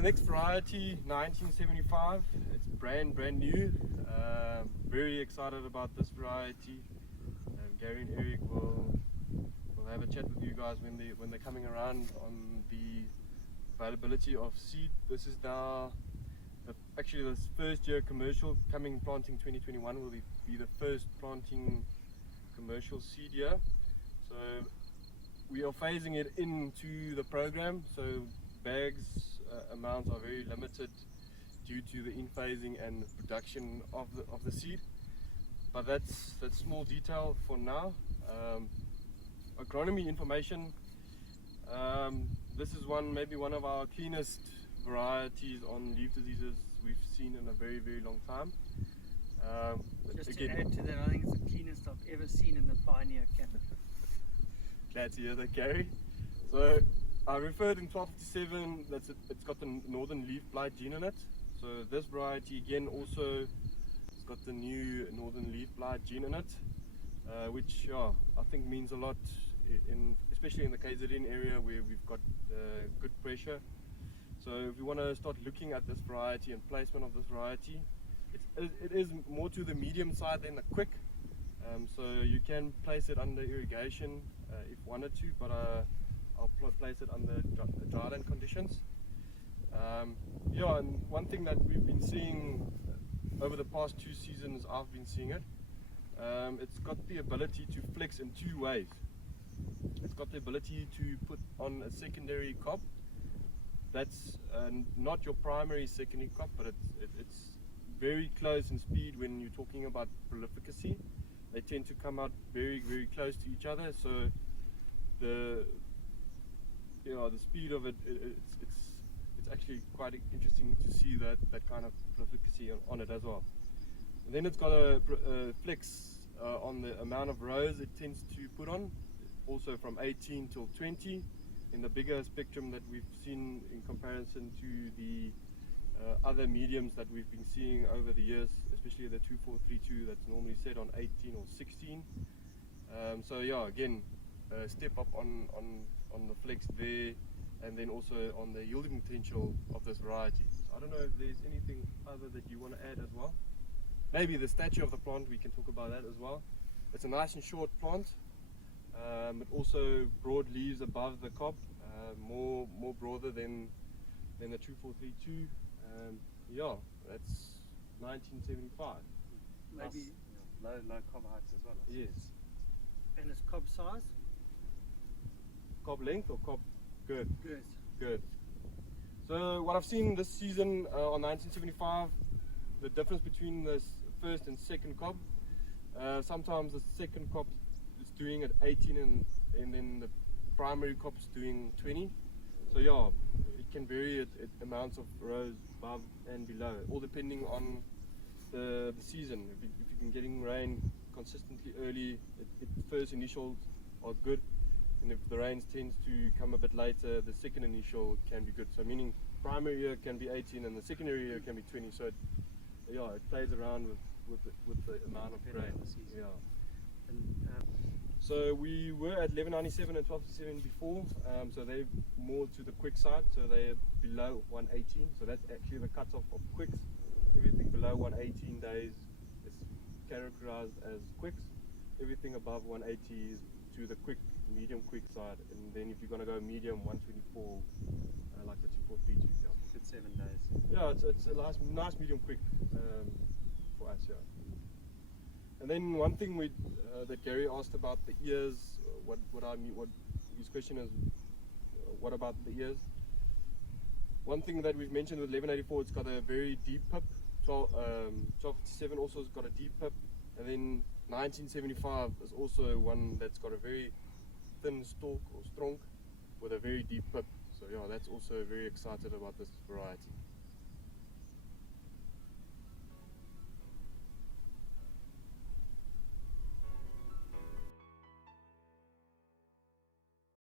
The next variety, 1975. It's brand new. Very excited about this variety. Gary and Eric will have a chat with you guys when they're coming around on the availability of seed. This is now actually this first year commercial coming. Planting 2021 will be the first planting commercial seed year. So we are phasing it into the program. So bags amounts are very limited due to the in-phasing and production of the seed. But that's small detail for now. Agronomy information. This is maybe one of our cleanest varieties on leaf diseases we've seen in a very long time. Just to add to that, I think it's the cleanest I've ever seen in the Pioneer cabinet. Glad to hear that, Gary. So I referred in 1257 that it's got the northern leaf blight gene in it. So this variety again also it's got the new northern leaf blight gene in it, which I think means a lot, especially in the KZN area where we've got good pressure. So if we want to start looking at this variety and placement of this variety, it is more to the medium side than the quick. So you can place it under irrigation if wanted to, but I'll place it under dryland conditions. And one thing that we've been seeing over the past 2 seasons, I've been seeing it, it's got the ability to flex in 2 ways. It's got the ability to put on a secondary cob. That's not your primary secondary cob, but it's very close in speed when you're talking about prolificacy. They tend to come out very close to each other, so the speed of it's actually quite interesting to see that kind of prolificacy on it as well. And then it's got a flex on the amount of rows it tends to put on, also from 18 till 20 in the bigger spectrum that we've seen in comparison to the other mediums that we've been seeing over the years, especially the 2432 that's normally set on 18 or 16. So yeah, again, step up on the flex there, and then also on the yielding potential of this variety. So I don't know if there's anything other that you want to add as well. Maybe the stature of the plant, we can talk about that as well. It's a nice and short plant. It also broad leaves above the cob, more broader than the 2432. That's 1975. Maybe low cob heights as well. Yes. And its cob size? Cob length or cob girth? Girth. So what I've seen this season on 1975, the difference between the first and second cob. Sometimes the second cob is doing at 18 and then the primary cob is doing 20. So yeah, it can vary at amounts of rows above and below, all depending on the season. If you can getting rain consistently early, first initials are good, and if the rains tends to come a bit later, the second initial can be good. So meaning primary year can be 18 and the secondary year can be 20. So it plays around with the amount of rain. Yeah. So we were at 1197 and 1257 before, so they're more to the quick side, so they're below 118, so that's actually the cutoff of quicks. Everything below 118 days is characterized as quicks. Everything above 180 is to the medium quick side, and then if you're going to go medium, 124, like the 2432. Yeah. It's 7 days. Yeah, it's a nice medium quick for us, yeah. And then one thing that Gary asked about the ears, what his question is, what about the ears? One thing that we've mentioned with 1184, it's got a very deep pip. 1257 also has got a deep pip, and then 1975 is also one that's got a very thin stalk or stronk with a very deep pip. So yeah, that's also very excited about this variety.